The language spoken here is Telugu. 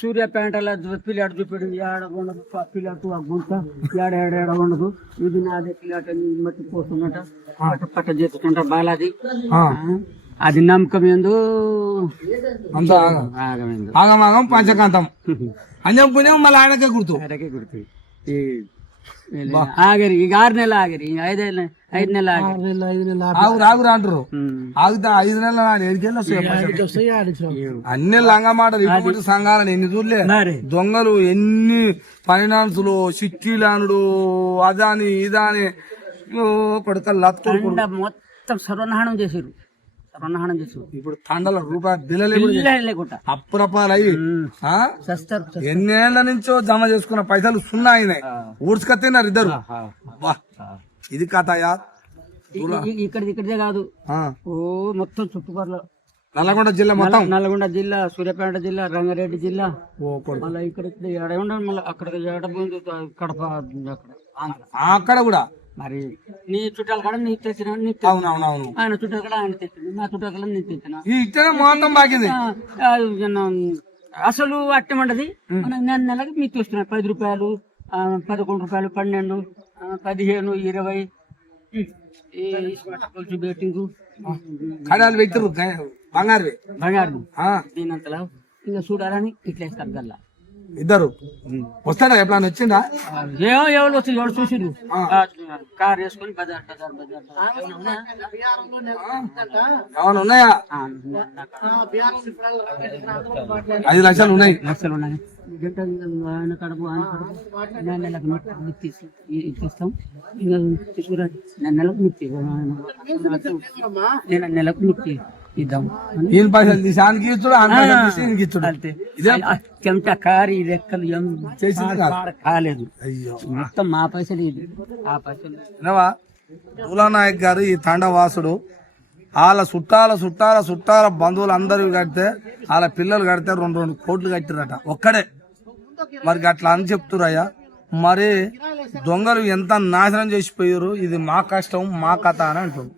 సూర్యాపేటలో పిల్లాడు చూపాడు ఏడ ఉండదు పిల్లాడు ఆ గుంట ఏడ ఉండదు ఇది నాదే పిల్లాట మట్టి పోస్తున్నట పట్ట చేస్తుంట బాలాది అది నమ్మకం ఏందో అంత ఆగమాగం పంచకాంతం అంజం పుణ్యం మళ్ళీ ఆయనకే గుర్తు ఆగరి ఇక 6 నెలలు ఆగరి ఇంక 5 నెలలు ఆగురు ఆగురు అంటారు ఆగుతా 5 నెలల అన్ని లంగా మాటలు ఇప్పుడు సంఘాలని ఎన్ని చూడలే దొంగలు ఎన్ని ఫైనాన్సులు చిట్టీలానుడు అదాని ఇదాని కొడుక లత్తులు మొత్తం సర్వనాశనం చేసారు ఇప్పుడు తండల రూపాయి బిల్లలు అప్పురపాలయ్యి ఎన్నేళ్ల నుంచో జమ చేసుకున్న పైసలు సున్నా అయినాయి ఊడ్చుకొచ్చినారు ఇద్దరు ఇది కథయా ఇక్కడిదే కాదు ఓ మొత్తం చుట్టుపక్కల నల్లగొండ జిల్లా మొత్తం నల్గొండ జిల్లా సూర్యాపేట జిల్లా రంగారెడ్డి జిల్లా మళ్ళీ ఇక్కడ ఏడ ఉండాలి మళ్ళీ అక్కడ ఏడబోయింది కడప అక్కడ కూడా మరి నీ చుట్టాల కాడ నీ తెచ్చిన అవునవునవును ఆయన చుట్టాల కాడ ఆయన తెచ్చింది నా చుట్టాల కాడ నేను తెచ్చిన ఈ మొత్తం బాగింది అసలు అట్టమంటది నెలకి మీకు తెస్తున్నారు 10 రూపాయలు 11 రూపాయలు 12 15 20 బెట్టింగ్ కడాలు పెట్టరు బంగారు దీనంతలా ఇంకా చూడాలని ఇట్లా వేస్తారు గల్లా ఇద్దరు వస్తాడా ఎప్పుడన్నా వచ్చిందా ఎవరు వచ్చి ఎవరు చూసిరు కార్ వేసుకొని బజార్ ఏమన్నా ఉన్నాయా 5 లక్షలు ఉన్నాయి ఆయన కడుపు నెలకు ఇస్తాం ఇంకా తీసుకురా నెలకు మిక్తి నెలకు మిక్తి ఇద్దాం ఈయన పైసలు తీసి ఆయనకి ఇచ్చుడు అంతే చెంచా కారి లెక్కలు కాలేదు మొత్తం మా పైసలు ఇది ఆ పైసలు తులానాయక్ గారు ఈ తండవాసుడు వాళ్ళ చుట్టాల బంధువులు అందరూ కడితే వాళ్ళ పిల్లలు కడితే 2 కోట్లు కట్టిరట ఒక్కడే మరి అట్లా అని చెప్తురయ్యా మరి దొంగలు ఎంత నాశనం చేసిపోయారు ఇది మా కష్టం మా కథ అని అంటారు